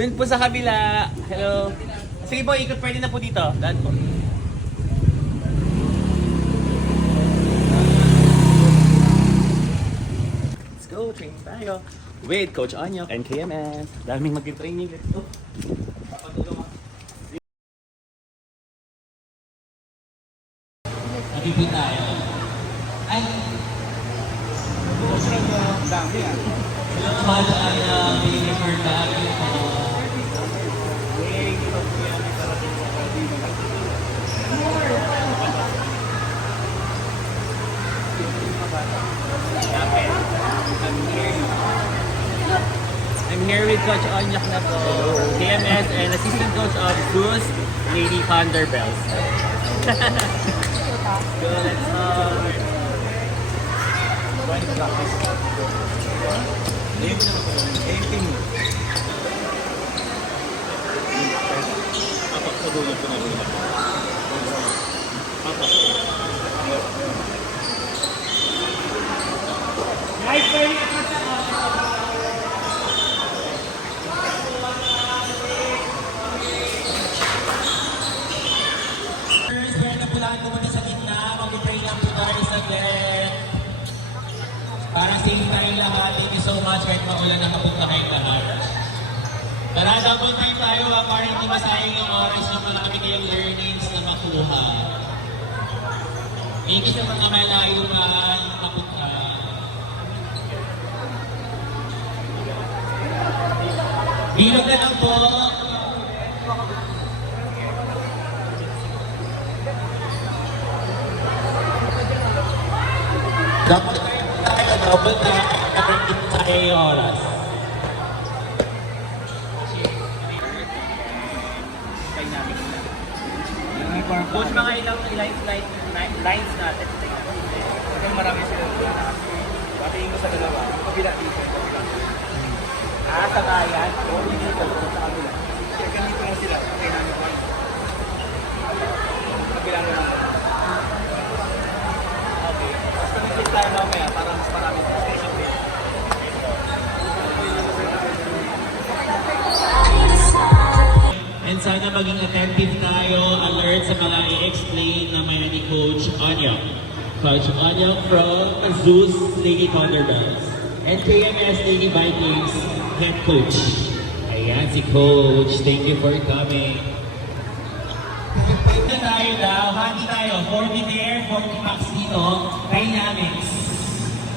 Doon po sa kabila. Hello. Sige po, ikot pwede na po dito. Daan po. Let's go, training tayo. With Coach Anyok and KMS. Daming mag-training. Let's go. Papatulong ako. Nagipin tayo. Ay! Dami ah. Ilang kamada ay refer tayo. I'm here with Coach Anyok na po. KMS and assistant coach of Zeus, Lady Thunderbells. Go, let's start. Nice, very Para safe tayong lahat. Thank you so much kahit maulan na kapunta kayong lahat. Tara, double time tayo para hindi masayang yung oras na marami kayong learnings na makuha. Thank you sa mga malayo na kapunta. Bilog na lang po. Double time tayo, double time. Nakakit tayo yung oras. Coach, mga ilang lines natin. Kasi marami sila. Patingin ko sa dalawa. Kabila dito. Sa bayan. O, dito. Sa kabila. Kaya ganito lang sila. Kaya namin ko. Kabila naman. Okay. Tapos kami tayo mamaya para mas marami sa station. And sana maging attentive tayo, alert sa mga i-explain na may ni Coach Anyok. Coach Anyok from Zeus Lady Thunderbells and KMS Lady Vikings head coach. Ayan si Coach. Thank you for coming. Pwede tayo daw. Hati tayo. 40 there, 40 max dito. Dynamics.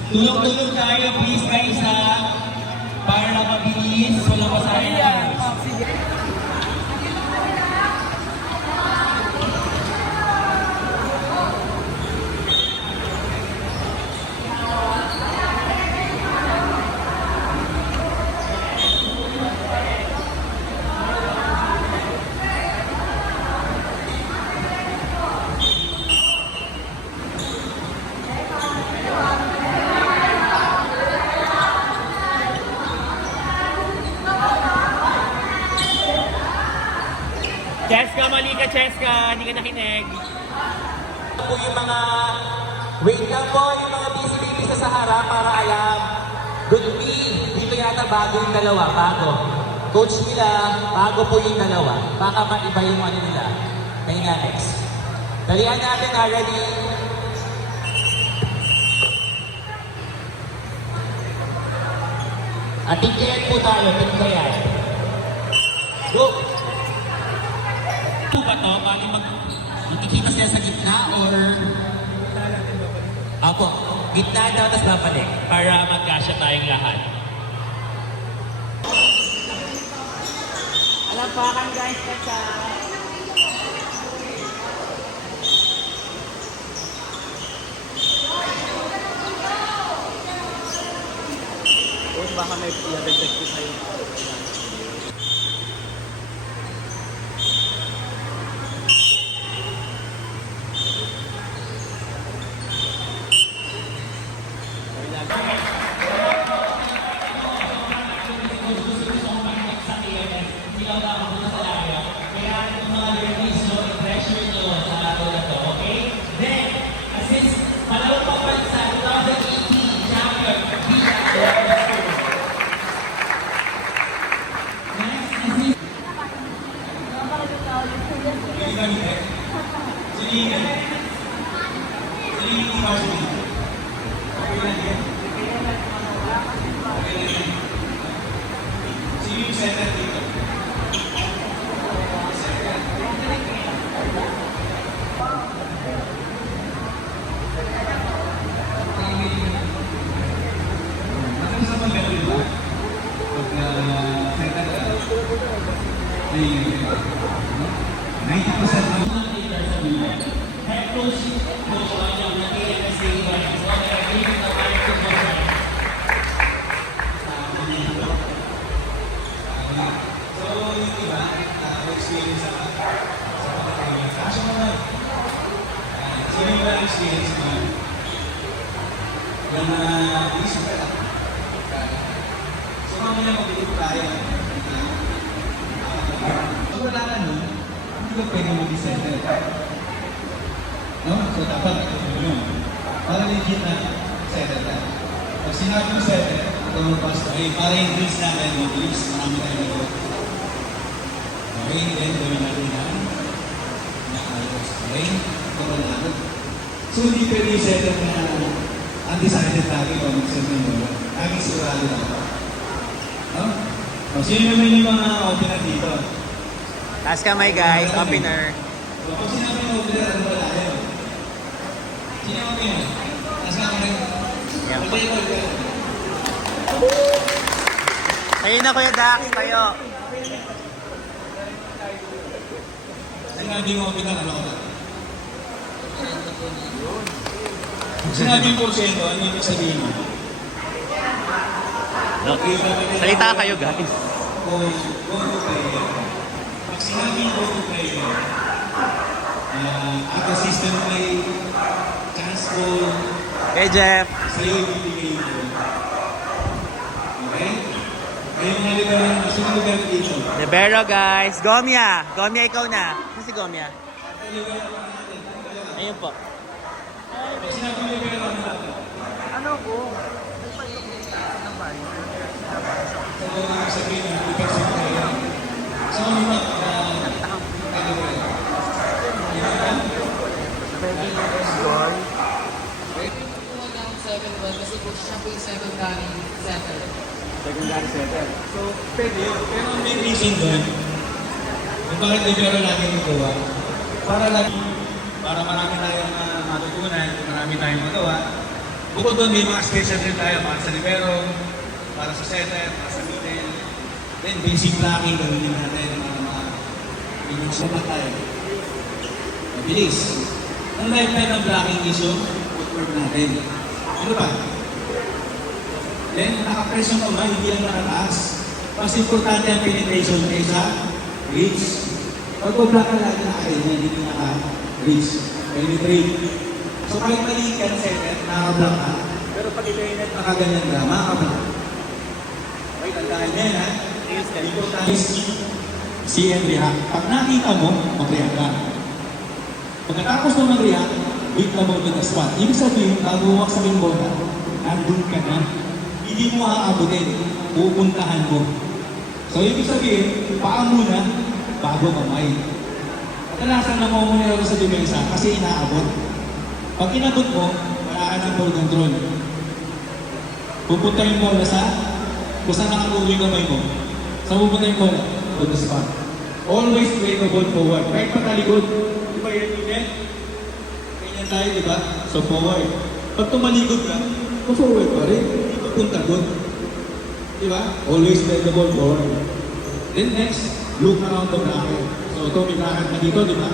Tulong-tulong tayo please guys ha. Para lang mabilis. Wala pa sa ayan. Cheska, mali ka, Cheska. Hindi ka nakinig. Po yung mga, wait lang po, yung mga busy sa Sahara para alam. Good me, dito yata bago yung dalawa, bago. Coach nila, bago po yung dalawa. Baka maiba yung ano nila. Dynamics. Dalihan natin ha, ready? At tingkayan po tayo, tingkayan. Go! Ito ba ito? Bali magkikita sila sa gitna or... Apo, gitna daw tapos babalik para magkasya tayong lahat. Alampakan guys, kasa. Coach, baka may i-adagdag ko sa'yo. Wala ka nun, hindi ka pwede mag-settle. No? So dapat yun. Para legit na settle na. Pag sinabi mo settle, lumabas na. Okay, para yung drills namin, mabilis, marami tayo nag-work. Okay, then gawin natin na ayos. Okay? Gawin natin. So hindi pwede yung settle na undecided lagi o mag-settle mo. Laging sigurado lang. No? O, sino naman yung mga opener dito? Taas kamay guys, opener. Kung sinabi ng opener, ano ba tayo? Sino yung opener? Taas ka kami. Yan po. Pagkayo ko. Kayo na Kuya Dax, kayo. Sinabi yung opener, ano ko ba? Kung sinabi yung porsyento, ano yung sabihin mo? Salita kayo guys. Go to player. Pag sinabi yung go to player, ako system play, chance goal, Okay Jeff. sa'yo yung bibigay ko. Okay? Ayun mga libero, sino libero dito? Libero guys. Gomia. Gomia ikaw na. Ano si Gomia? Ayun po. Pag sinabi yung libero, ano natin? Ano po? So, ibig sabihin ng defensive player. So, ano ba? Kasi po siya po yung secondary center. Secondary setter. So, pwede yun. Pero ang main reason doon, kung bakit libero natin ituwa, para marami tayong matutunan, marami tayong magawa. Bukod doon, may mga special din tayo para sa libero, para sa setter, para sa middle. Then, basic blocking gawin din natin para mag-sumat tayo. Mabilis. Ang lifetime ng blocking is yung footwork natin. Ano ba? Then, nakapress yung kamay, hindi lang nakataas. Mas importante ang penetration kaysa reach. Pag block ka lagi nakaganyan, hindi naka-reach. Penetrate. So, kahit mali ka ng setter, nakablock ka. Pero pag ito-inet nakaganyan ka, makakablock. Okay, tandaan niya yan, ha? Importante is see and react. Pag nakita mo, mag-react ka. Pagkatapos mo mag-react, wait na mo to the spot. Ibig sabihin, bago umaksak yung bola, nandun ka na. Hindi mo aabutin, pupuntahan mo. So, ibig sabihin, paa muna, bago kamay. Kadalasan na mo muna ako sa depensa kasi inaabot. Pag inabot mo, wala ka ng ball control. Pupunta yung bola sa, kung saan nakakulo yung kamay mo. Saan pupunta yung bola? To the spot. Always play the ball forward. Kahit patalikod, di ba yan yung net? Ganyan tayo, di ba? So, forward. Pag tumalikod ka, forward pa rin. Hindi papunta doon. Di ba? Always play the ball forward. Then next, look around the bracket. So, ito, may bracket na dito, di ba?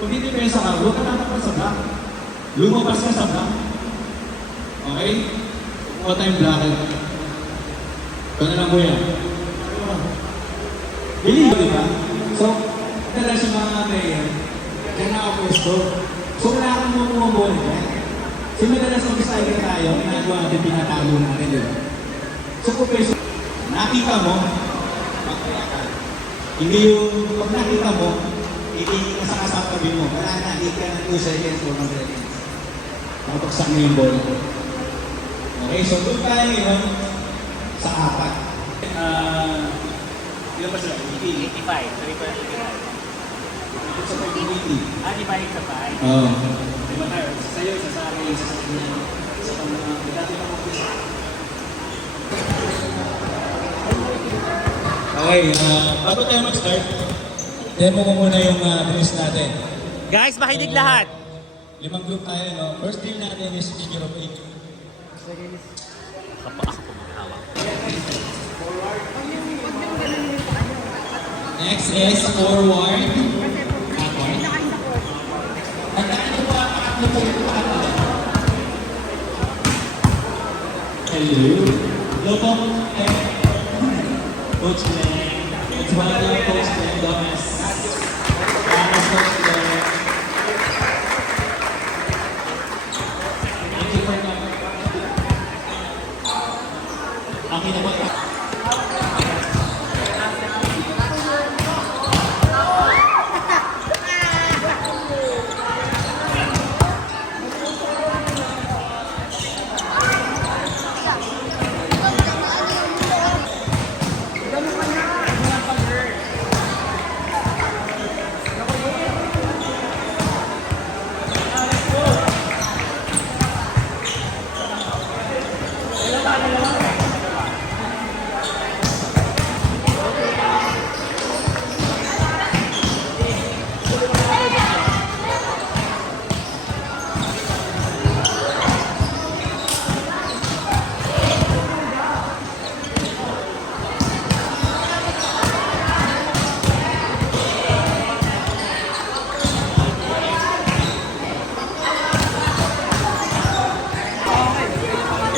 Kung hindi depensa ka, huwag ka tatapat sa bracket. Lumabas ka sa bracket. Okay? Kuha tayong bracket. Ito na lang po yan. Bili, di ba? So, dalas yung mga player, dyan ako pwesto. So, wala kang mumuha dyan. So, madalas mag-cycle tayo, ginagawa natin, pinatalo natin, di ba? So, kung pwesto, nakita mo, magkaya ka. Hindi yung, pag nakita mo, hindi ka sa kasabi mo, wala na, hindi ka ng 2 seconds or 1 seconds. Nakapagsak mo yung ball. Okay, so doon tayo ngayon sa apat. Ilan ba sila? 85. Sorry po, 85. Ito sa 580. Ah, di ba yung sa 5? Oo. Diba tayo? Sa'yo, isa sa akin, isa sa kanya. Isa pang mga dati pang office. Okay, bago tayo mag-start, demo ko muna yung finish natin. Guys, makinig lahat. 5 group tayo, no? First team natin is figure of 8. Ako po maghahawak. Next is forward. Backward. Tandaan niyo po ang pangatlo po yung backward. Hello. Hello po. Coach Glenn. Let's welcome Coach Glenn Gomez. Thanks, Coach Glenn. Thank you for coming. Okay na po.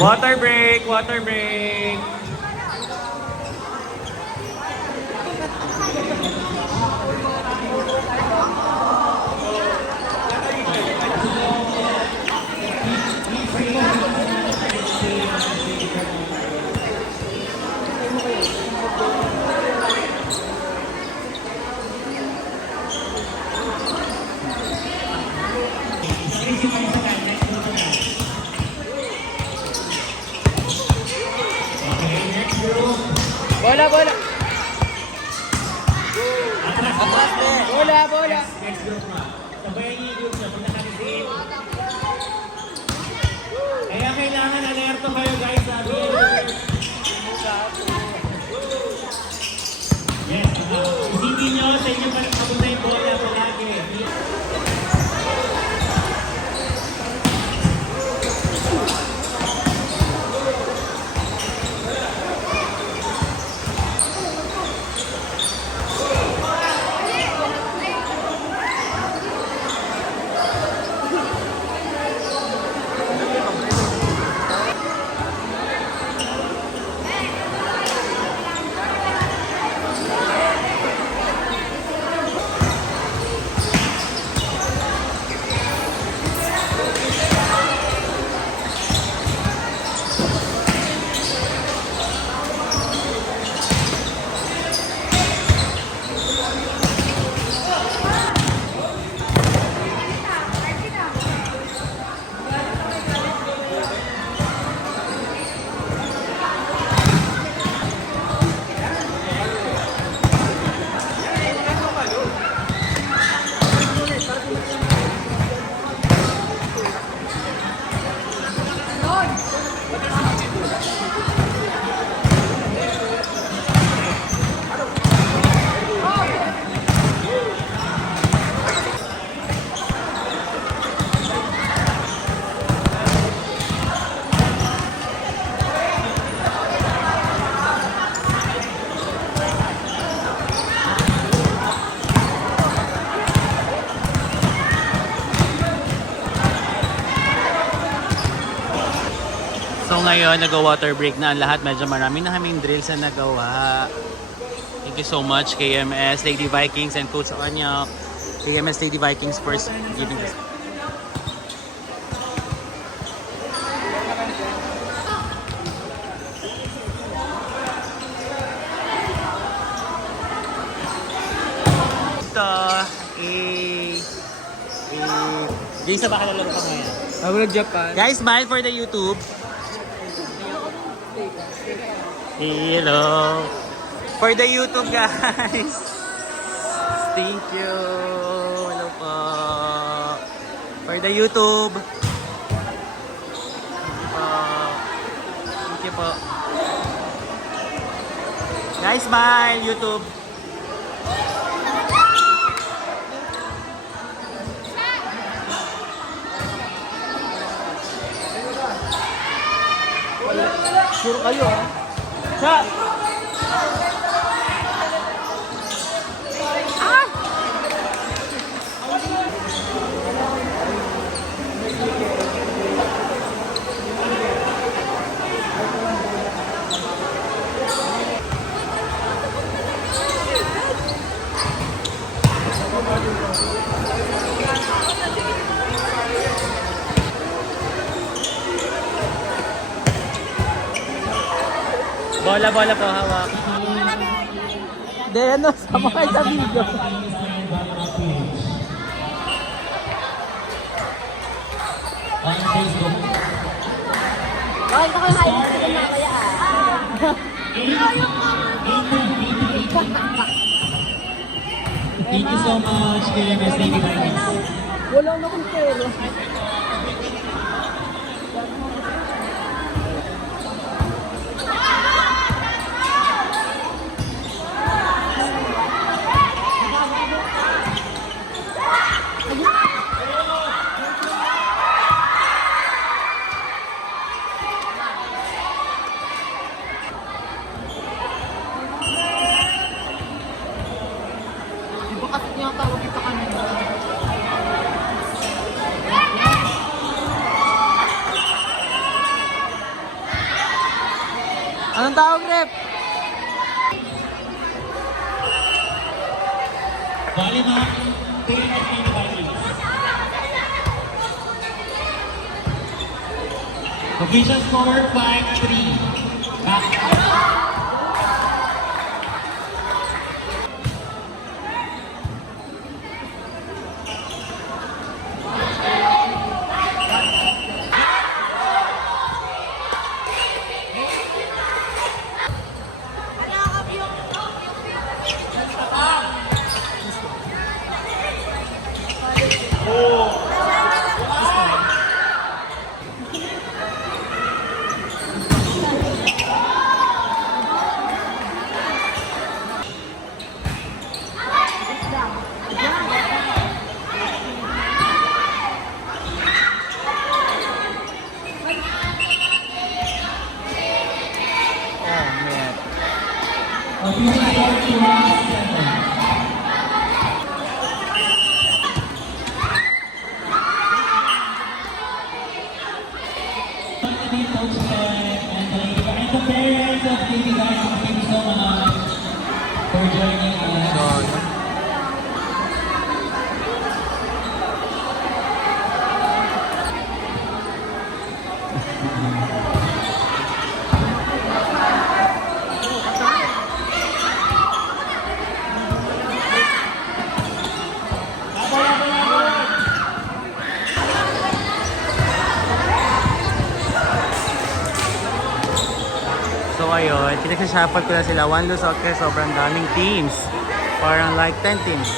Water break! Water break! Bola, bola! Atras na! Bola, bola! Next group na. Sabayan niyo yung group na. Punta natin si Amy. Kaya kailangan alerto kayo guys. Sabi yes. Isipin nyo sa inyo papunta yung bola palagi. So ngayon, nag-water break na ang lahat. Medyo marami na kaming drills na nagawa. Thank you so much KMS, Lady Vikings, and Coach Anya. KMS Lady Vikings for giving us. Ito, Jason, baka lalaro ka ngayon. Ako nag-Japan. Guys, smile for the YouTube. Hello. For the YouTube, guys. Thank you. Hello po. For the YouTube. Thank you po. Guys, smile, YouTube. Sure kayo ah. Shot! Bola-bola po hawak. Hindi, ano, sama kayo sa video. On Facebook. Bakit ako nainis ko na kaya Thank you so much, Kuya Miss Lady Vikings. Wala na akong pera. Di ba kasi niya tawag kita kanina? Anong tawag, rep? Bali mga Kuya Miss Lady Vikings. Official score 5-3. Back. Official score 2-7. Coach and the parents of Lady Vikings, thank you so much for joining us. So ayun, pinagsashuffle ko na sila. One Luzon kaya sobrang daming teams. Parang like 10 teams.